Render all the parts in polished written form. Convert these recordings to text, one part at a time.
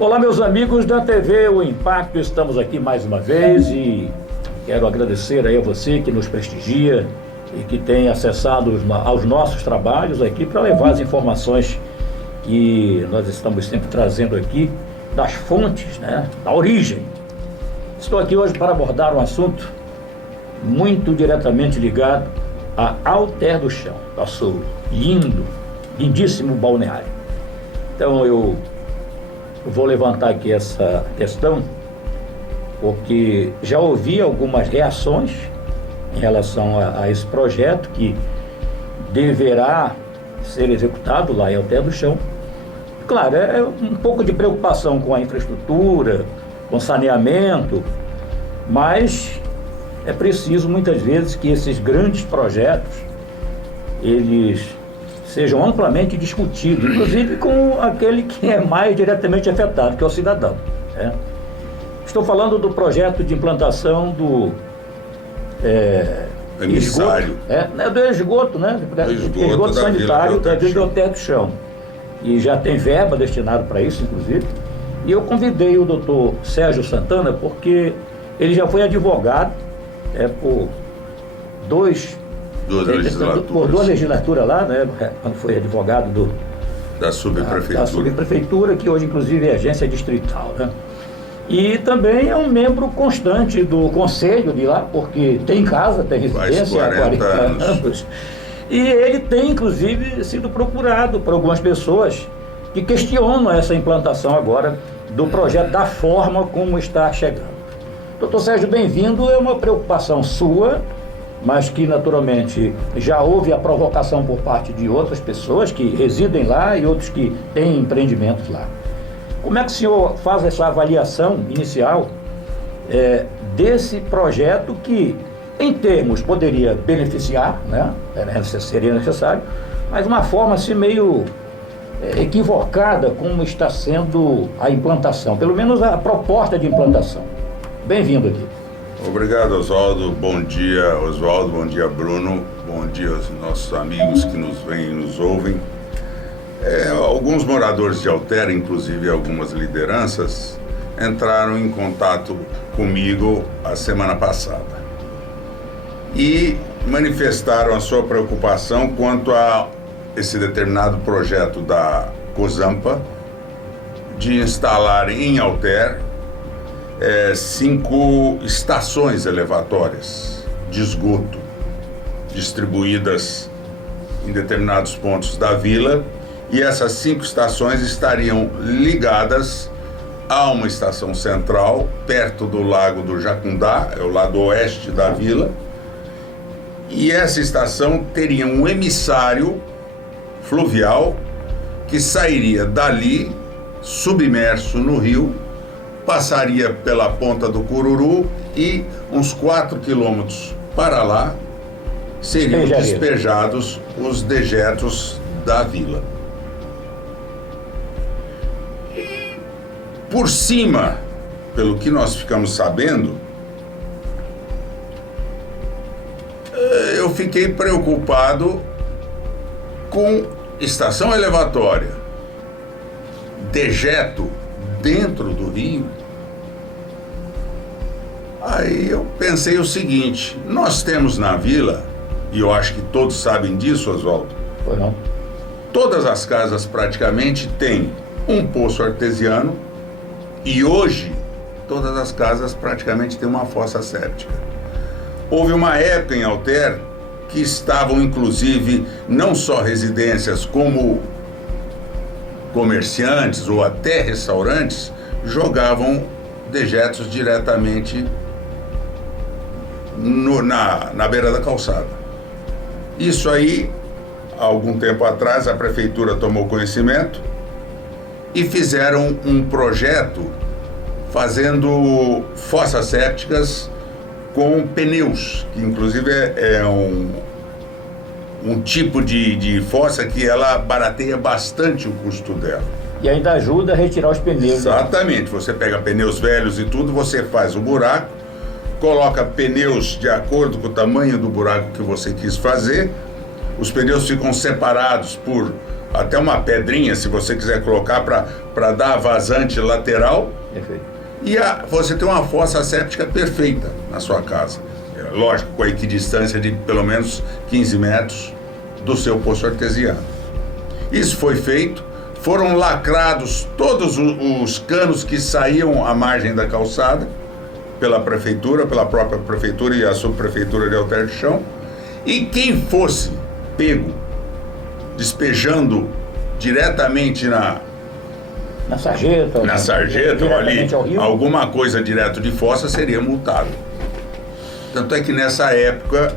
Olá, meus amigos da TV O Impacto, estamos aqui mais uma vez e quero agradecer aí a você que nos prestigia e que tem acessado aos nossos trabalhos aqui para levar as informações que nós estamos sempre trazendo aqui das fontes, né, da origem. Estou aqui hoje para abordar um assunto muito diretamente ligado a Alter do Chão, nosso lindíssimo balneário. Então eu vou levantar aqui essa questão porque já ouvi algumas reações em relação a esse projeto que deverá ser executado lá em Alter do Chão. Claro, é um pouco de preocupação com a infraestrutura, com saneamento, mas é preciso muitas vezes que esses grandes projetos eles sejam amplamente discutidos, inclusive com aquele que é mais diretamente afetado, que é o cidadão, né? Estou falando do projeto de implantação do emissário. Do esgoto, né? Esgoto sanitário da Vila de Alter do Chão. E já tem verba destinada para isso, inclusive. E eu convidei o doutor Sérgio Santana porque ele já foi advogado por duas legislaturas lá, né? Quando foi advogado da subprefeitura, que hoje inclusive é agência distrital, né? E também é um membro constante do conselho de lá, porque tem casa, tem residência há 40 anos. E ele tem, inclusive, sido procurado por algumas pessoas que questionam essa implantação agora do projeto, da forma como está chegando. Doutor Sérgio, bem-vindo. É uma preocupação sua, mas que naturalmente já houve a provocação por parte de outras pessoas que residem lá e outros que têm empreendimentos lá. Como é que o senhor faz essa avaliação inicial desse projeto que, em termos, poderia beneficiar, né? Seria necessário, mas uma forma assim meio equivocada como está sendo a implantação, pelo menos a proposta de implantação. Bem-vindo aqui. Obrigado, Oswaldo. Bom dia, Oswaldo. Bom dia, Bruno. Bom dia aos nossos amigos que nos veem e nos ouvem. Alguns moradores de Alter, inclusive algumas lideranças, entraram em contato comigo a semana passada e manifestaram a sua preocupação quanto a esse determinado projeto da Cozampa de instalar em Alter 5 estações elevatórias de esgoto distribuídas em determinados pontos da vila, e essas 5 estações estariam ligadas a uma estação central perto do Lago do Jacundá, é o lado oeste da vila, e essa estação teria um emissário fluvial que sairia dali, submerso no rio, passaria pela Ponta do Cururu e uns 4 quilômetros para lá seriam despejados os dejetos da vila. Por cima, pelo que nós ficamos sabendo, eu fiquei preocupado com estação elevatória, dejeto dentro do rio. Aí eu pensei o seguinte: nós temos na vila, e eu acho que todos sabem disso, Oswaldo, todas as casas praticamente têm um poço artesiano, e hoje todas as casas praticamente têm uma fossa séptica. Houve uma época em Alter que estavam inclusive não só residências como comerciantes ou até restaurantes jogavam dejetos diretamente na beira da calçada. Isso aí, há algum tempo atrás, a prefeitura tomou conhecimento e fizeram um projeto fazendo fossas sépticas com pneus, que inclusive é um tipo de fossa que ela barateia bastante o custo dela. E ainda ajuda a retirar os pneus. Exatamente, você pega pneus velhos e tudo, você faz o buraco, coloca pneus de acordo com o tamanho do buraco que você quis fazer, os pneus ficam separados por até uma pedrinha, se você quiser colocar para dar vazante lateral. Perfeito. E você tem uma fossa séptica perfeita na sua casa. Lógico, com a equidistância de pelo menos 15 metros do seu poço artesiano. Isso foi feito, foram lacrados todos os canos que saíam à margem da calçada, pela prefeitura, pela própria prefeitura e a subprefeitura de Alter do Chão, e quem fosse pego despejando diretamente na sarjeta ou ali, alguma coisa direto de fossa, seria multado. Tanto é que nessa época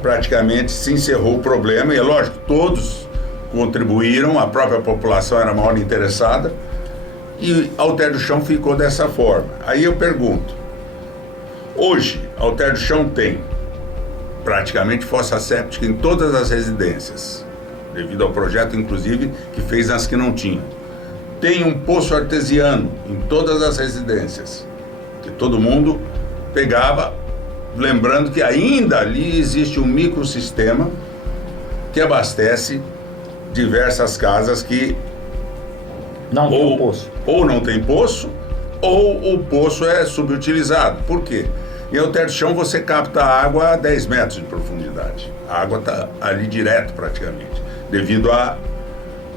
praticamente se encerrou o problema, e é lógico, todos contribuíram, a própria população era a maior interessada, e Alter do Chão ficou dessa forma. Aí eu pergunto, hoje Alter do Chão tem praticamente fossa séptica em todas as residências, devido ao projeto inclusive que fez nas que não tinham. Tem um poço artesiano em todas as residências, que todo mundo pegava, lembrando que ainda ali existe um microsistema que abastece diversas casas que não tem poço. Ou não tem poço, ou o poço é subutilizado. Por quê? Em Alter do Chão você capta a água a 10 metros de profundidade. A água está ali direto praticamente, devido a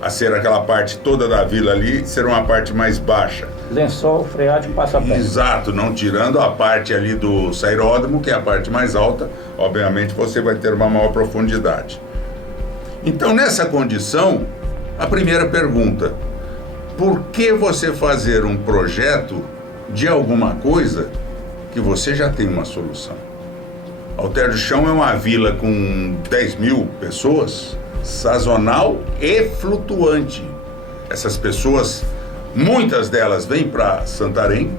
ser aquela parte toda da vila ali, ser uma parte mais baixa. Lençol freático passa perto. Exato, não tirando a parte ali do saíródromo, que é a parte mais alta, obviamente você vai ter uma maior profundidade. Então, nessa condição, a primeira pergunta: por que você fazer um projeto de alguma coisa que você já tem uma solução? Alter do Chão é uma vila com 10 mil pessoas, sazonal e flutuante. Essas pessoas, muitas delas vêm para Santarém,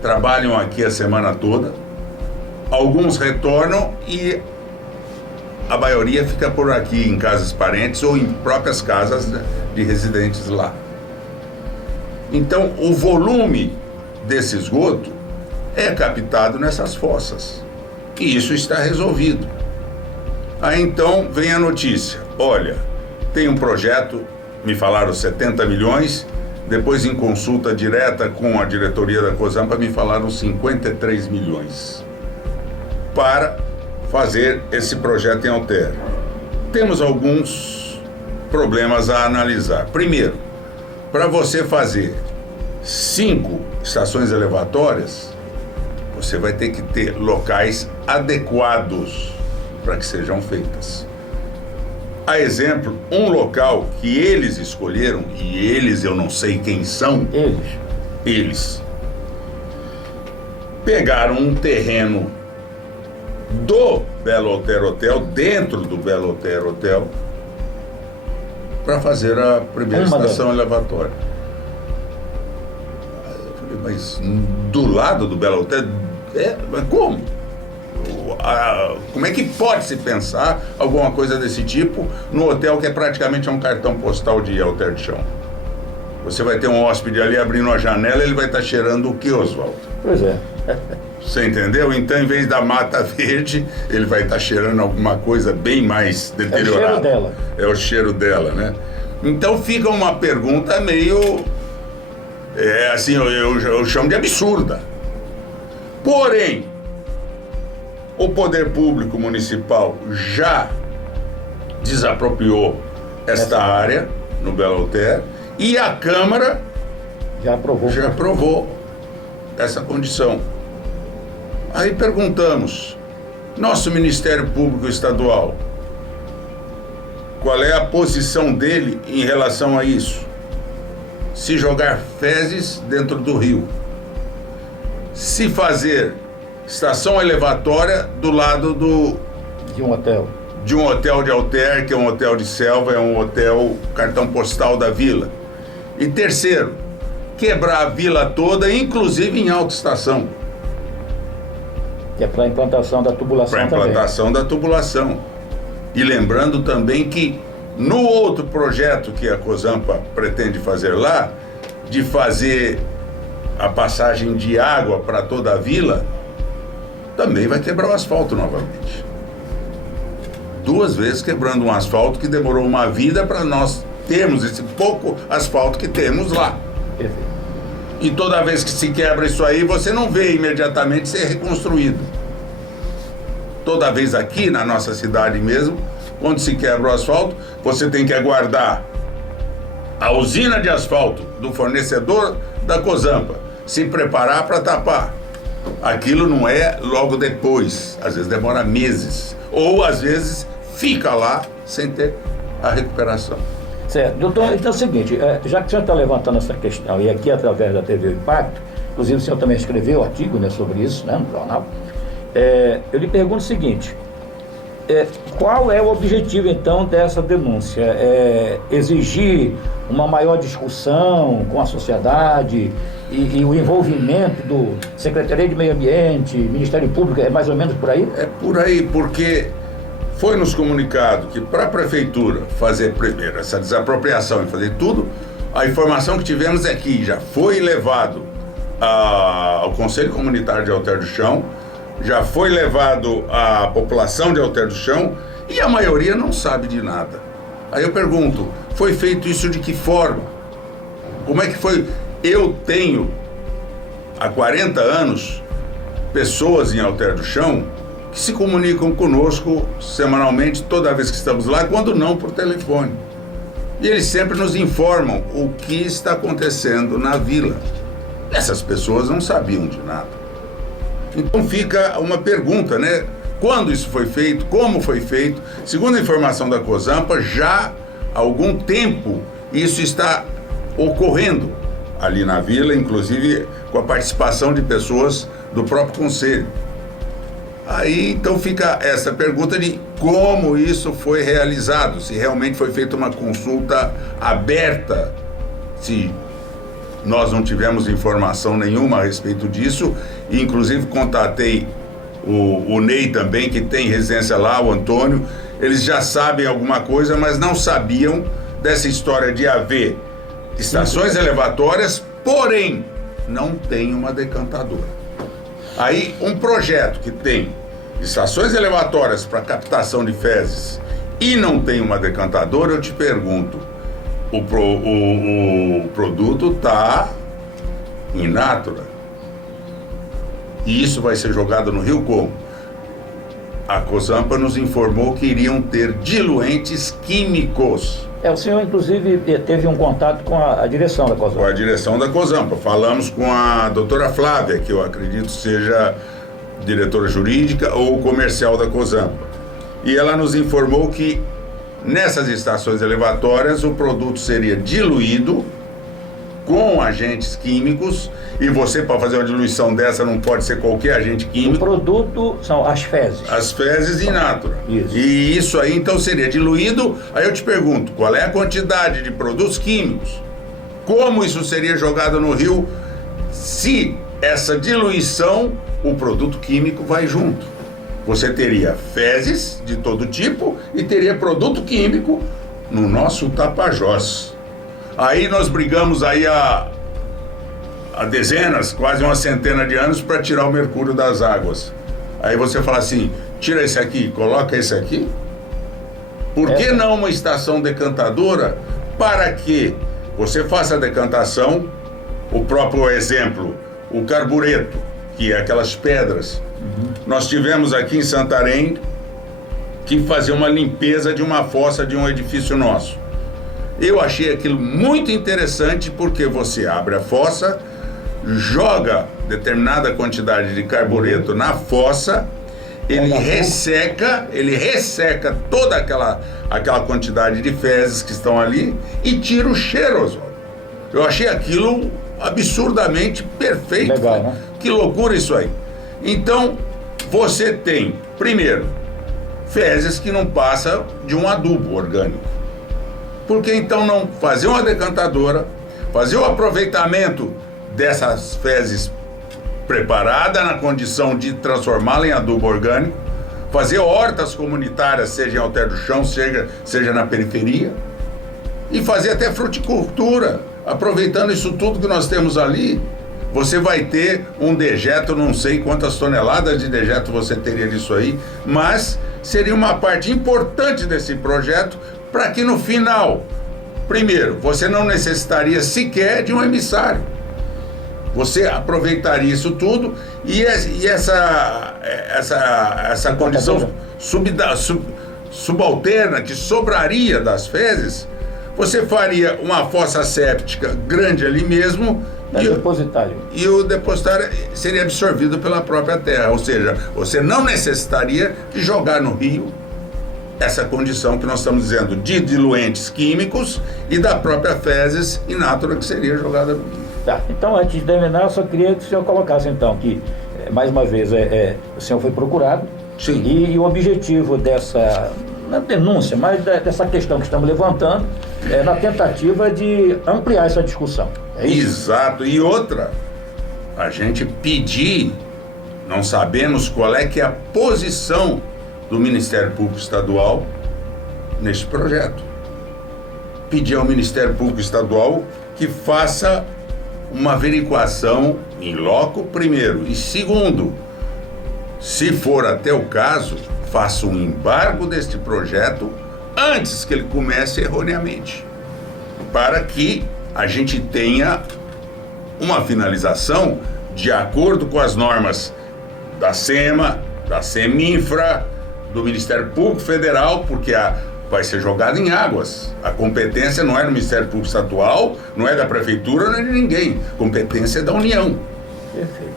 trabalham aqui a semana toda, alguns retornam e a maioria fica por aqui em casas parentes ou em próprias casas de residentes lá. Então, o volume desse esgoto é captado nessas fossas. E isso está resolvido. Aí então vem a notícia: olha, tem um projeto, me falaram 70 milhões, depois em consulta direta com a diretoria da COSAMPA me falaram 53 milhões para fazer esse projeto em Alter. Temos alguns problemas a analisar. Primeiro, para você fazer 5 estações elevatórias, você vai ter que ter locais adequados para que sejam feitas. A exemplo, um local que eles escolheram, e eles eu não sei quem são, eles pegaram um terreno do Belo Alter Hotel, dentro do Belo Alter Hotel, para fazer a primeira estação elevatória. Eu falei, mas do lado do Belo Alter? Mas como? Como é que pode se pensar alguma coisa desse tipo no hotel que é praticamente um cartão postal de Alter do Chão? Você vai ter um hóspede ali abrindo a janela, ele vai estar cheirando o que, Oswaldo? Pois é. Você entendeu? Então, em vez da mata verde, ele vai estar cheirando alguma coisa bem mais deteriorada. É o cheiro dela. É o cheiro dela, né? Então fica uma pergunta meio... assim, eu chamo de absurda. Porém, o poder público municipal já desapropriou esta área no Belo Alter e a Câmara já aprovou essa condição. Aí perguntamos, nosso Ministério Público Estadual, qual é a posição dele em relação a isso? Se jogar fezes dentro do rio, se fazer estação elevatória do lado de um hotel de Alter, que é um hotel de selva, é um hotel cartão postal da vila. E terceiro, quebrar a vila toda, inclusive em autoestação. Que é para a implantação da tubulação também. Para a implantação da tubulação. E lembrando também que no outro projeto que a COSAMPA pretende fazer lá, de fazer a passagem de água para toda a vila, também vai quebrar o asfalto novamente. 2 vezes quebrando um asfalto que demorou uma vida para nós termos esse pouco asfalto que temos lá. Perfeito. E toda vez que se quebra isso aí, você não vê imediatamente ser reconstruído. Toda vez aqui na nossa cidade mesmo, quando se quebra o asfalto, você tem que aguardar a usina de asfalto do fornecedor da Cozampa se preparar para tapar. Aquilo não é logo depois, às vezes demora meses, ou às vezes fica lá sem ter a recuperação. Certo. Doutor, então é o seguinte, já que o senhor está levantando essa questão, e aqui através da TV Impacto, inclusive o senhor também escreveu um artigo, né, sobre isso, né, no jornal, eu lhe pergunto o seguinte, qual é o objetivo então dessa denúncia? Exigir uma maior discussão com a sociedade e o envolvimento do Secretaria de Meio Ambiente, Ministério Público, é mais ou menos por aí? É por aí, porque foi nos comunicado que para a Prefeitura fazer primeiro essa desapropriação e fazer tudo, a informação que tivemos é que já foi levado ao Conselho Comunitário de Alter do Chão, já foi levado à população de Alter do Chão e a maioria não sabe de nada. Aí eu pergunto, foi feito isso de que forma? Como é que foi? Eu tenho, há 40 anos, pessoas em Alter do Chão que se comunicam conosco semanalmente, toda vez que estamos lá, quando não por telefone. E eles sempre nos informam o que está acontecendo na vila. Essas pessoas não sabiam de nada. Então fica uma pergunta, né? Quando isso foi feito? Como foi feito? Segundo a informação da Cozampa, já há algum tempo isso está ocorrendo ali na vila, inclusive com a participação de pessoas do próprio conselho. Aí então fica essa pergunta de como isso foi realizado, se realmente foi feita uma consulta aberta, se nós não tivemos informação nenhuma a respeito disso, e inclusive contatei o Ney também, que tem residência lá, o Antônio, eles já sabem alguma coisa, mas não sabiam dessa história de haver estações elevatórias, porém não tem uma decantadora. Aí um projeto que tem estações elevatórias para captação de fezes e não tem uma decantadora, eu te pergunto, o produto está in natura. E isso vai ser jogado no rio como? A Cozampa nos informou que iriam ter diluentes químicos. O senhor, inclusive, teve um contato com a direção da Cozampa. Com a direção da Cozampa. Falamos com a doutora Flávia, que eu acredito seja diretora jurídica ou comercial da Cozampa. E ela nos informou que nessas estações elevatórias o produto seria diluído com agentes químicos, e você, para fazer uma diluição dessa, não pode ser qualquer agente químico. O produto são as fezes. As fezes in natura. Isso. E isso aí, então, seria diluído. Aí eu te pergunto, qual é a quantidade de produtos químicos? Como isso seria jogado no rio se essa diluição, o produto químico vai junto? Você teria fezes de todo tipo e teria produto químico no nosso Tapajós. Aí nós brigamos aí há dezenas, quase uma centena de anos para tirar o mercúrio das águas. Aí você fala assim, tira esse aqui, coloca esse aqui. Por que não uma estação decantadora para que você faça a decantação? O próprio exemplo, o carbureto, que é aquelas pedras. Nós tivemos aqui em Santarém que fazer uma limpeza de uma fossa de um edifício nosso. Eu achei aquilo muito interessante porque você abre a fossa, joga determinada quantidade de carbureto na fossa, ele resseca toda aquela quantidade de fezes que estão ali e tira o cheiro, Oswaldo. Eu achei aquilo absurdamente perfeito. Legal, né? Que loucura isso aí. Então, você tem, primeiro, fezes que não passam de um adubo orgânico. Por que então não fazer uma decantadora, fazer o aproveitamento dessas fezes preparadas na condição de transformá-la em adubo orgânico, fazer hortas comunitárias, seja em Alter do Chão, seja na periferia, e fazer até fruticultura, aproveitando isso tudo que nós temos ali. Você vai ter um dejeto, não sei quantas toneladas de dejeto você teria disso aí, mas seria uma parte importante desse projeto para que no final Primeiro, você não necessitaria sequer de um emissário. Você aproveitaria isso tudo e essa condição subalterna que sobraria das fezes, você faria uma fossa séptica grande ali mesmo e o depositário seria absorvido pela própria terra. Ou seja, você não necessitaria de jogar no rio essa condição que nós estamos dizendo de diluentes químicos e da própria fezes in natura que seria jogada no rio. Tá, então antes de terminar, eu só queria que o senhor colocasse então que, mais uma vez, o senhor foi procurado. Sim. E o objetivo dessa, não denúncia, mas dessa questão que estamos levantando, é na tentativa de ampliar essa discussão. É isso? Exato. E outra, a gente pedir, não sabemos qual é que é a posição do Ministério Público Estadual neste projeto. Pedir ao Ministério Público Estadual que faça uma averiguação em loco, primeiro, e segundo, se for até o caso, faça um embargo deste projeto antes que ele comece erroneamente, para que a gente tenha uma finalização de acordo com as normas da SEMA, da SEMINFRA, do Ministério Público Federal, porque vai ser jogado em águas. A competência não é do Ministério Público Estadual, não é da Prefeitura, não é de ninguém. A competência é da União. Perfeito.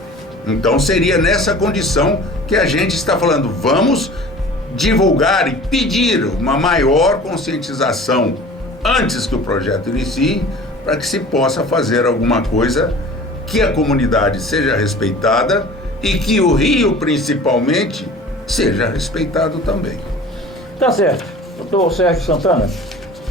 Então seria nessa condição que a gente está falando, vamos divulgar e pedir uma maior conscientização antes que o projeto inicie, para que se possa fazer alguma coisa que a comunidade seja respeitada e que o rio, principalmente, seja respeitado também. Tá certo. Doutor Sérgio Santana,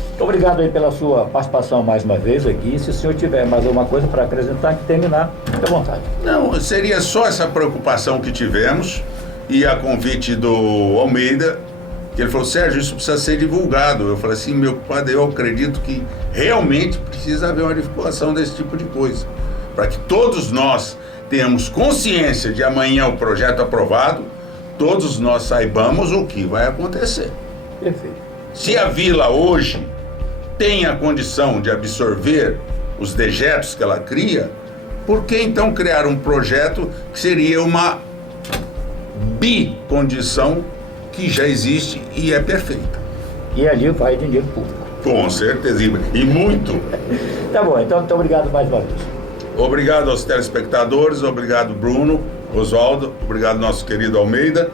muito obrigado aí pela sua participação mais uma vez aqui. Se o senhor tiver mais alguma coisa para acrescentar, que terminar, fique à vontade. Não, seria só essa preocupação que tivemos e a convite do Almeida, que ele falou, Sérgio, isso precisa ser divulgado. Eu falei assim, meu compadre, eu acredito que realmente precisa haver uma divulgação desse tipo de coisa, para que todos nós tenhamos consciência de amanhã o projeto aprovado, todos nós saibamos o que vai acontecer. Perfeito. Se a vila hoje tem a condição de absorver os dejetos que ela cria, por que então criar um projeto que seria uma bicondição que já existe e é perfeita? E ali vai dinheiro público. Com certeza, e muito. Tá bom, então muito obrigado mais uma vez. Obrigado aos telespectadores, obrigado Bruno, Oswaldo, obrigado nosso querido Almeida,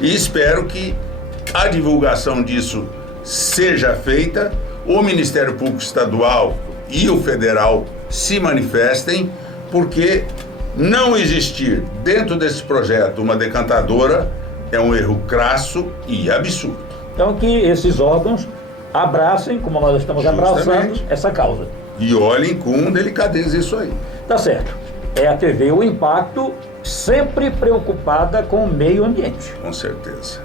e espero que a divulgação disso seja feita, o Ministério Público Estadual e o Federal se manifestem, porque não existir dentro desse projeto uma decantadora é um erro crasso e absurdo. Então que esses órgãos abracem, como nós estamos abraçando, essa causa. E olhem com delicadeza isso aí. Tá certo. É a TV O Impacto, sempre preocupada com o meio ambiente. Com certeza.